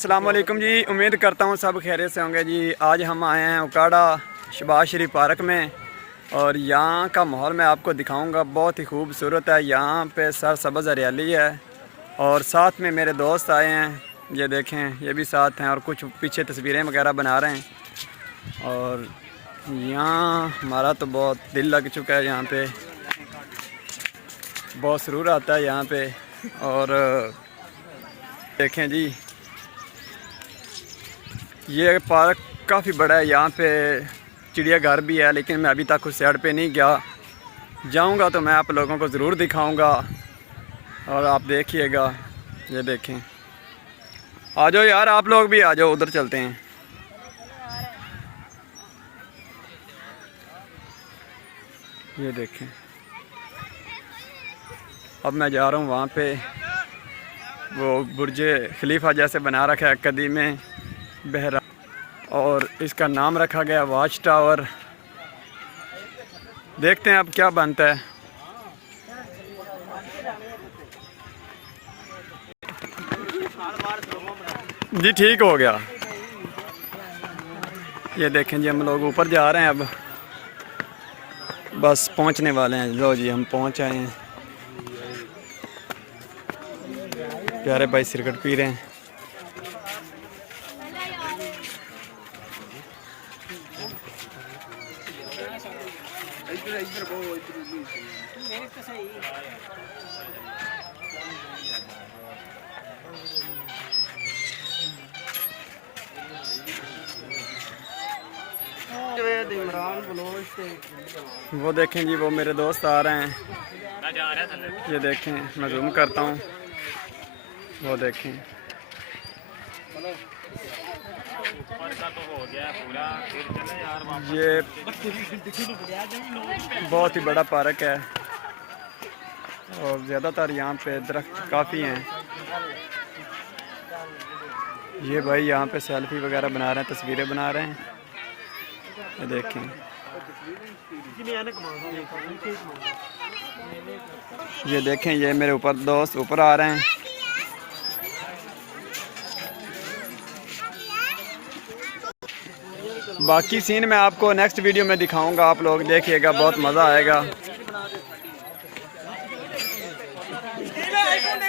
अस्सलाम वालेकुम जी। उम्मीद करता हूँ सब खैरियत से होंगे जी। आज हम आए हैं उकाड़ा शहबाज शरीफ पार्क में और यहाँ का माहौल मैं आपको दिखाऊंगा। बहुत ही खूबसूरत है। यहाँ पे सरसब्ज़ हरियाली है और साथ में मेरे दोस्त आए हैं, ये देखें, ये भी साथ हैं और कुछ पीछे तस्वीरें वगैरह बना रहे हैं। और यहाँ हमारा तो बहुत दिल लग चुका है। यहाँ पे बहुत सुरूर आता है यहाँ पे। और देखें जी, ये पार्क काफ़ी बड़ा है। यहाँ पे चिड़ियाघर भी है, लेकिन मैं अभी तक उस साइड पे नहीं गया। जाऊँगा तो मैं आप लोगों को ज़रूर दिखाऊँगा और आप देखिएगा। ये देखें, आ जाओ यार, आप लोग भी आ जाओ, उधर चलते हैं। ये देखें, अब मैं जा रहा हूँ वहाँ पे। वो बुर्ज खलीफा जैसे बना रखा है कदीम में बहरा, और इसका नाम रखा गया वॉच टावर। देखते हैं अब क्या बनता है। जी ठीक हो गया। ये देखें जी, हम लोग ऊपर जा रहे हैं, अब बस पहुंचने वाले हैं। लो जी, हम पहुंच आए हैं। प्यारे भाई सिगरेट पी रहे हैं। वो देखें जी, वो मेरे दोस्त आ रहे हैं। ये देखें, मैं जूम करता हूँ। वो देखें, ये बहुत ही बड़ा पार्क है और ज़्यादातर यहाँ पे दरख्त काफ़ी हैं। ये भाई यहाँ पे सेल्फी वगैरह बना रहे हैं, तस्वीरें बना रहे हैं। ये देखें, ये देखें, ये मेरे ऊपर दोस्त ऊपर आ रहे हैं। बाकी सीन मैं आपको नेक्स्ट वीडियो में दिखाऊंगा, आप लोग देखिएगा, बहुत मज़ा आएगा।